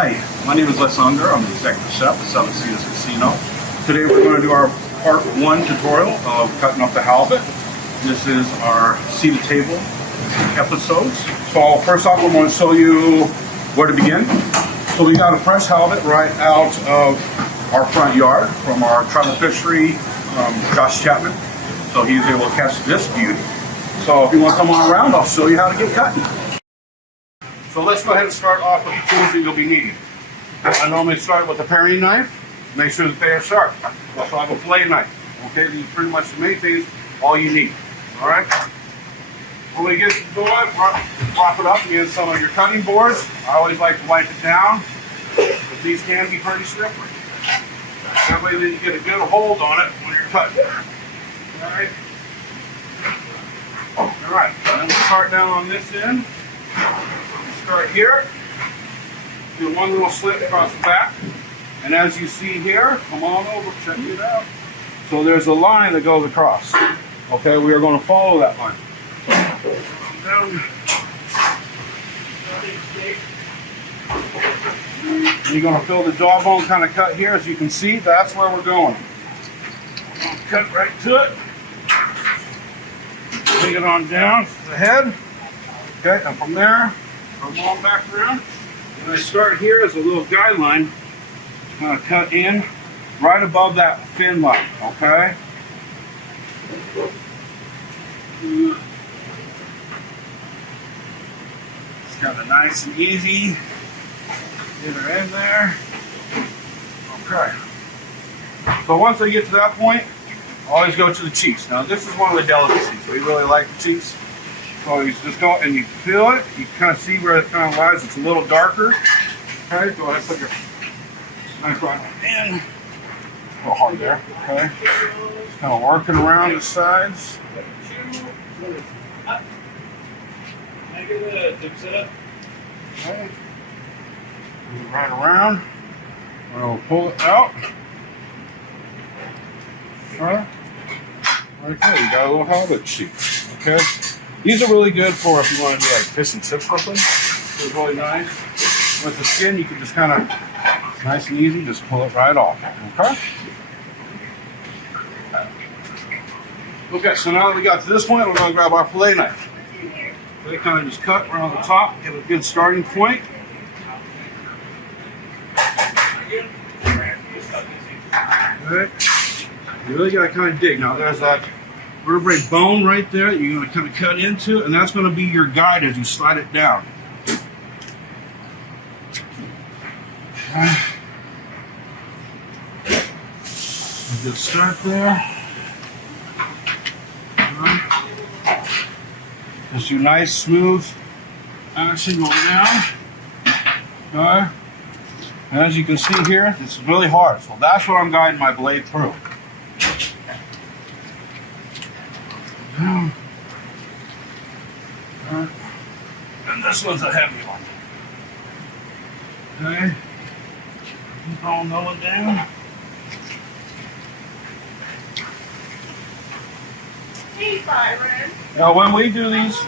Hi, my name is Unger. I'm the executive chef at Seven Seas Casino. Today we're going to do our part 1 tutorial of cutting up the halibut. This is our seated table episodes. So first off, I'm going to show you where to begin. So we got a fresh halibut right out of our front yard from our tribal fishery, Josh Chapman. So he's able to catch this beauty. So if you want to come on around, I'll show you how to get cutting. So let's go ahead and start off with the tools that you'll be needing. I normally start with a paring knife. Make sure that they are sharp. I also have a fillet knife. Okay, these are pretty much the main things, all you need. All right. When we get to the door, prop it up against some of your cutting boards. I always like to wipe it down, but these can be pretty slippery. That way then you get a good hold on it when you're cutting. All right. All right. And then we'll start down on this end. Start here, do one little slit across the back, and as you see here, come on over, check it out. So there's a line that goes across. Okay, we are going to follow that line. Down. You're going to feel the jawbone kind of cut here. As you can see, that's where we're going. Cut right to it. Bring it on down to the head. Okay, and from there, come on back around. And I start here as a little guideline. I'm going to cut in right above that fin line, okay? It's kind of nice and easy. Get her in there. Okay. So once I get to that point, I always go to the cheeks. Now this is one of the delicacies. We really like the cheeks. So you just go and you feel it. You kind of see where it kind of lies. It's a little darker. Okay, go ahead and put your knife right in. A little hard there. Okay. Just kind of working around the sides. Okay. Move it right around. And we'll pull it out. Alright. Right there, you got a little halibut cheek. Okay. These are really good for if you want to do like fish and chips with them. It's really nice. With the skin, you can just kind of, nice and easy, just pull it right off. Okay? Okay, so now that we got to this point, we're going to grab our fillet knife. They kind of just cut around the top, give a good starting point. Okay. You really got to kind of dig. Now there's that vertebrae bone right there that you're going to kind of cut into, and that's going to be your guide as you slide it down. A good start there. Just your nice smooth action going down. Okay. And as you can see here, this is really hard, so that's what I'm guiding my blade through. And this one's a heavy one. Okay. Keep on going down. Hey, Byron. Now, when we do these,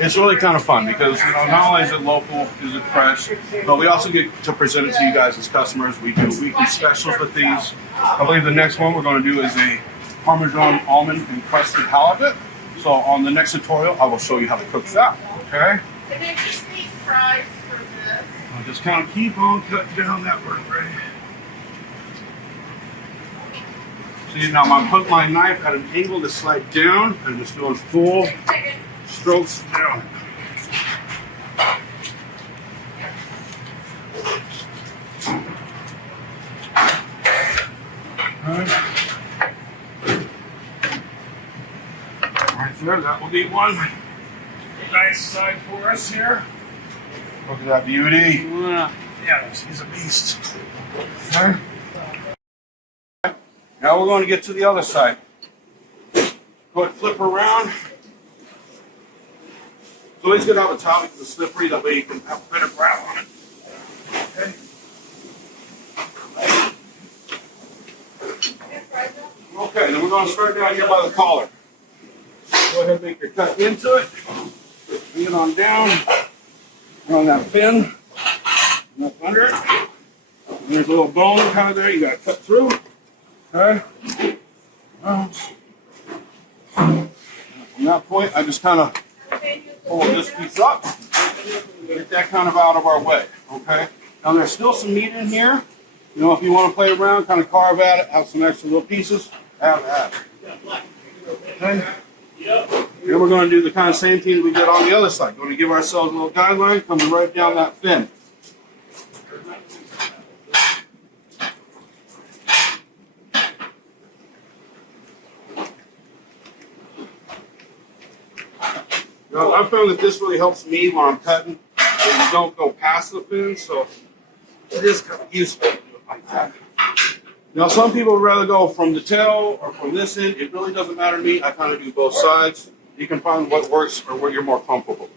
it's really kind of fun because, you know, not only is it local, is it fresh, but we also get to present it to you guys as customers. We do weekly specials with these. I believe the next one we're going to do is a Parmesan almond encrusted halibut. So on the next tutorial, I will show you how to cook that. Okay? And then just need fries for this. I'll just kind of keep on cutting down that vertebrae. See, now I'm putting my knife at an angle to slide down and just doing full strokes down. Right there, that will be one nice side for us here. Look at that beauty. Yeah, he's a beast. Okay. Now we're going to get to the other side. Go ahead and flip around. So he's going to have a towel because it's slippery, that way you can have a better grab on it. Okay. Okay, then we're going to start down here by the collar. Go ahead and make your cut into it. Bring it on down. On that fin. Up under it. And there's a little bone kind of there you got to cut through. Okay. From that point, I just kind of pull this piece up. Get that kind of out of our way. Okay. Now there's still some meat in here. You know, if you want to play around, kind of carve at it, have some extra little pieces, have at it. Okay. Then we're going to do the kind of same thing we did on the other side. Going to give ourselves a little guideline, coming right down that fin. Now, I found that this really helps me when I'm cutting, and you don't go past the fin, so it is kind of useful to do it like that. Now, some people would rather go from the tail or from this end. It really doesn't matter to me. I kind of do both sides. You can find what works or what you're more comfortable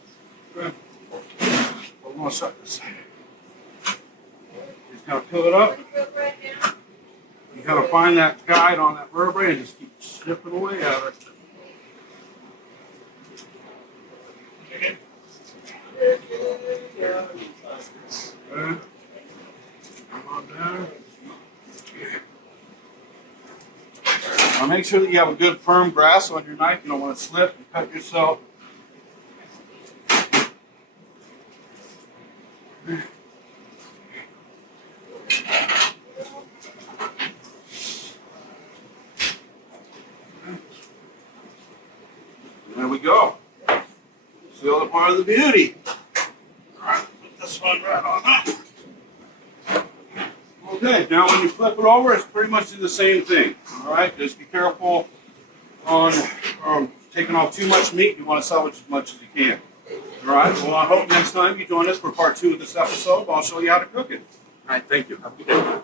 with. Okay. I'm going to start this side. Just kind of peel it up. You kind of find that guide on that vertebrae and just keep snipping away at it. Okay. Come on down. Now make sure that you have a good firm grasp on your knife. You don't want to slip and cut yourself. There we go. See all the part of the beauty. All right, put this one right on that. Okay, now when you flip it over, it's pretty much the same thing. All right, just be careful on taking off too much meat. You want to salvage as much as you can. All right, well, I hope next time you join us for part 2 of this episode. I'll show you how to cook it. All right, thank you. Have a good day.